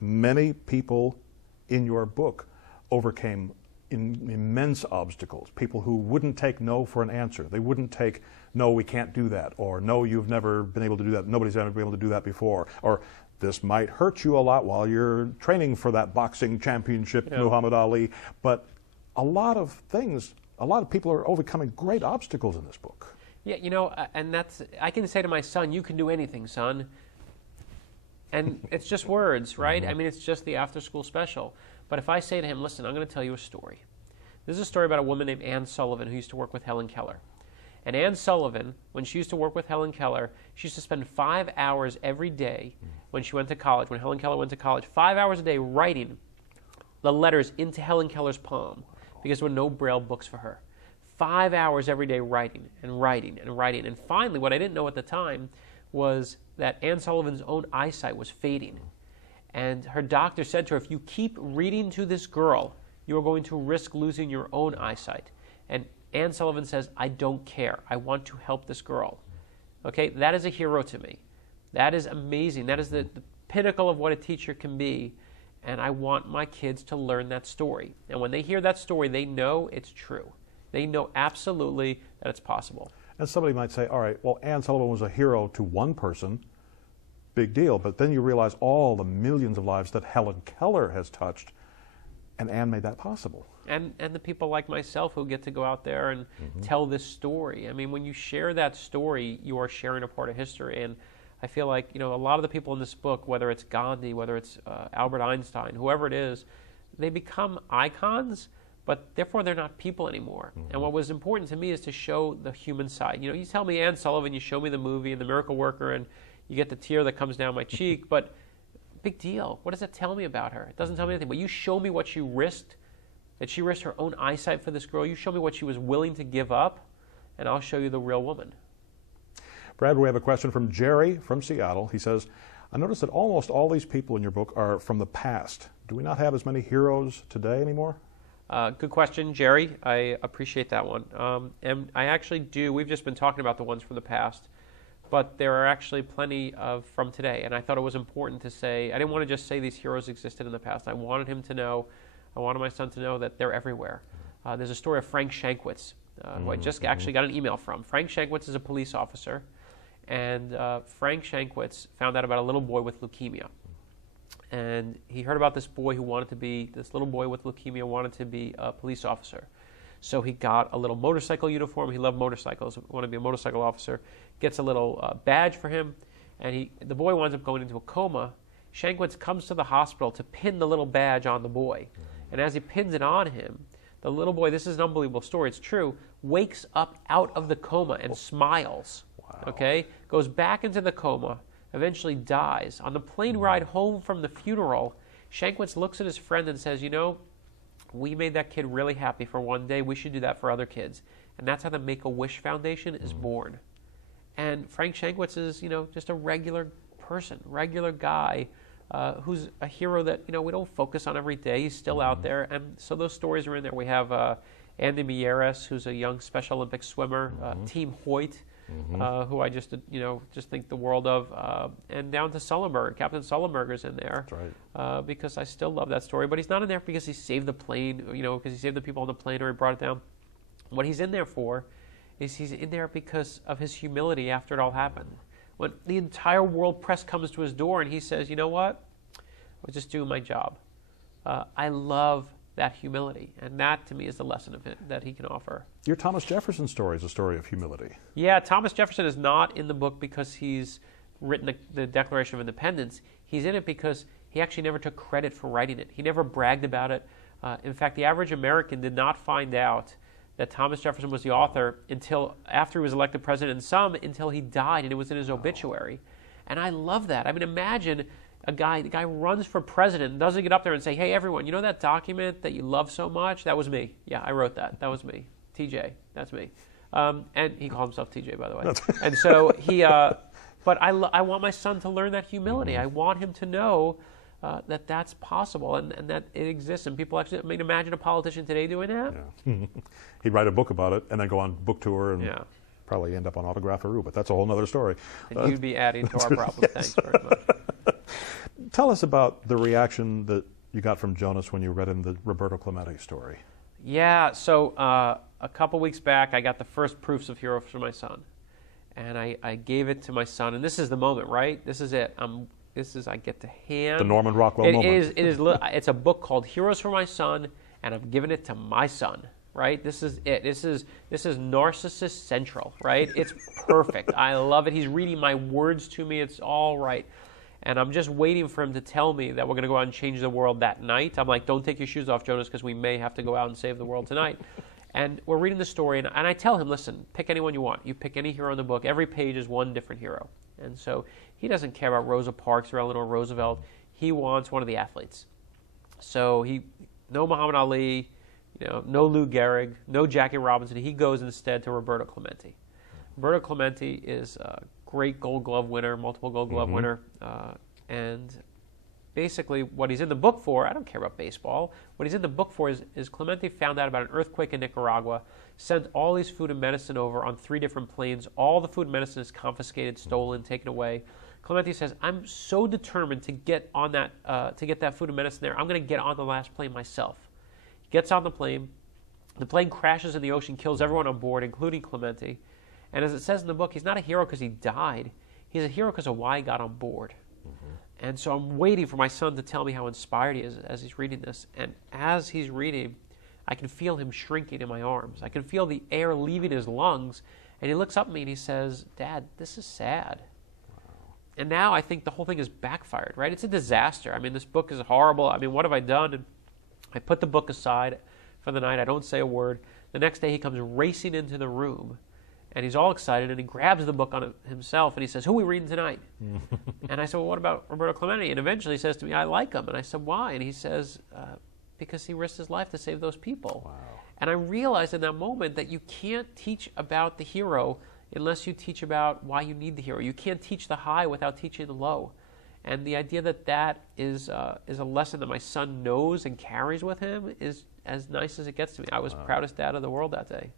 many people in your book overcame immense obstacles. People who wouldn't take no for an answer. They wouldn't take, no, we can't do that, or no, you've never been able to do that, nobody's ever been able to do that before, or this might hurt you a lot while you're training for that boxing championship, Muhammad Ali. But a lot of things, a lot of people are overcoming great obstacles in this book. Yeah, you know, and that's, I can say to my son, you can do anything, son. And it's just words, right? I mean, it's just the after-school special. But if I say to him, listen, I'm going to tell you a story. This is a story about a woman named Anne Sullivan who used to work with Helen Keller. And Anne Sullivan, when she used to work with Helen Keller, she used to spend 5 hours every day when she went to college, when Helen Keller went to college, 5 hours a day writing the letters into Helen Keller's palm because there were no Braille books for her. 5 hours every day writing and writing and writing. And finally, what I didn't know at the time was that Anne Sullivan's own eyesight was fading. And her doctor said to her, if you keep reading to this girl, you are going to risk losing your own eyesight. And Anne Sullivan says, I don't care. I want to help this girl. Okay, that is a hero to me. That is amazing. That is the pinnacle of what a teacher can be. And I want my kids to learn that story. And when they hear that story, they know it's true. They know absolutely that it's possible. And somebody might say, all right, well, Anne Sullivan was a hero to one person, big deal. But then you realize all the millions of lives that Helen Keller has touched, and Anne made that possible. And the people like myself who get to go out there and tell this story. I mean, when you share that story, you are sharing a part of history. And I feel like, you know, a lot of the people in this book, whether it's Gandhi, whether it's Albert Einstein, whoever it is, they become icons, but therefore they're not people anymore. And what was important to me is to show the human side. You know, you tell me Anne Sullivan, you show me the movie and The Miracle Worker, and you get the tear that comes down my cheek, but big deal. What does that tell me about her? It doesn't tell me anything. But you show me what she risked, that she risked her own eyesight for this girl. You show me what she was willing to give up, and I'll show you the real woman. Brad, we have a question from Jerry from Seattle. He says, I noticed that almost all these people in your book are from the past. Do we not have as many heroes today anymore? Good question, Jerry. I appreciate that one. And I actually do. We've just been talking about the ones from the past, but there are actually plenty of from today. And I thought it was important to say, I didn't want to just say these heroes existed in the past. I wanted him to know, I wanted my son to know that they're everywhere. There's a story of Frank Shankwitz, who I just actually got an email from. Frank Shankwitz is a police officer, and Frank Shankwitz found out about a little boy with leukemia. And he heard about this boy who wanted to be, this little boy with leukemia wanted to be a police officer. So he got a little motorcycle uniform. He loved motorcycles, wanted to be a motorcycle officer. Gets a little badge for him, and the boy winds up going into a coma. Shankwitz comes to the hospital to pin the little badge on the boy. And as he pins it on him, the little boy, this is an unbelievable story, it's true, wakes up out of the coma and smiles. Wow. Okay? Goes back into the coma, eventually dies. On the plane ride home from the funeral, Shankwitz looks at his friend and says, you know, we made that kid really happy for one day. We should do that for other kids. And that's how the Make-A-Wish Foundation is born. And Frank Shankwitz is, you know, just a regular person, regular guy who's a hero that, you know, we don't focus on every day. He's still out there. And so those stories are in there. We have Andy Mieres, who's a young Special Olympics swimmer, Team Hoyt, who I just, you know, just think the world of, and down to Sullenberger. Captain Sullenberger's in there. That's right. Because I still love that story. But he's not in there because he saved the plane, you know, because he saved the people on the plane or he brought it down. What he's in there for is he's in there because of his humility after it all happened. When the entire world press comes to his door and he says, you know what, I was just doing my job. I love that humility, and that to me is the lesson of it that he can offer. Your Thomas Jefferson story is a story of humility. Yeah, Thomas Jefferson is not in the book because he's written the Declaration of Independence. He's in it because he actually never took credit for writing it. He never bragged about it. In fact, the average American did not find out that Thomas Jefferson was the author until after he was elected president, and some until he died, and it was in his obituary. And I love that. I mean, imagine the guy runs for president and doesn't get up there and say, hey, everyone, you know that document that you love so much? That was me. Yeah, I wrote that. That was me. TJ, that's me. And he called himself TJ, by the way. And so he, but I want my son to learn that humility. I want him to know that that's possible and that it exists. And people actually, I mean, imagine a politician today doing that. Yeah. He'd write a book about it and then go on book tour and probably end up on Autographaroo, but that's a whole other story. And you'd be adding to our problem. Yes. Thanks very much. Tell us about the reaction that you got from Jonas when you read him the Roberto Clemente story. Yeah, so a couple weeks back, I got the first proofs of Hero for my son. And I gave it to my son, and this is the moment, right? This is it. I get to hand. The Norman Rockwell moment. It's a book called Heroes for My Son, and I'm giving it to my son, right? This is it. This is narcissist central, right? It's perfect. I love it. He's reading my words to me. It's all right. And I'm just waiting for him to tell me that we're going to go out and change the world that night. I'm like, don't take your shoes off, Jonas, because we may have to go out and save the world tonight. And we're reading the story, and I tell him, listen, pick anyone you want. You pick any hero in the book. Every page is one different hero. And so he doesn't care about Rosa Parks or Eleanor Roosevelt. He wants one of the athletes. So no Muhammad Ali, no Lou Gehrig, no Jackie Robinson. He goes instead to Roberto Clemente. Roberto Clemente is a great Gold Glove winner, multiple Gold Glove winner, and basically what he's in the book for, I don't care about baseball, what he's in the book for is Clemente found out about an earthquake in Nicaragua, sent all these food and medicine over on 3 different planes. All the food and medicine is confiscated, stolen, taken away. Clemente says, I'm so determined to get on that, to get that food and medicine there, I'm going to get on the last plane myself. He gets on the plane crashes in the ocean, kills everyone on board, including Clemente. And as it says in the book, he's not a hero because he died. He's a hero because of why he got on board. And so I'm waiting for my son to tell me how inspired he is as he's reading this. And as he's reading, I can feel him shrinking in my arms. I can feel the air leaving his lungs. And he looks up at me and he says, Dad, this is sad. Wow. And now I think the whole thing is backfired, right? It's a disaster. I mean, this book is horrible. I mean, what have I done? And I put the book aside for the night. I don't say a word. The next day he comes racing into the room. And he's all excited, and he grabs the book on himself, and he says, who are we reading tonight? And I said, well, what about Roberto Clemente? And eventually he says to me, I like him. And I said, why? And he says, because he risked his life to save those people. Wow. And I realized in that moment that you can't teach about the hero unless you teach about why you need the hero. You can't teach the high without teaching the low. And the idea that is a lesson that my son knows and carries with him is as nice as it gets to me. I was proudest dad of the world that day.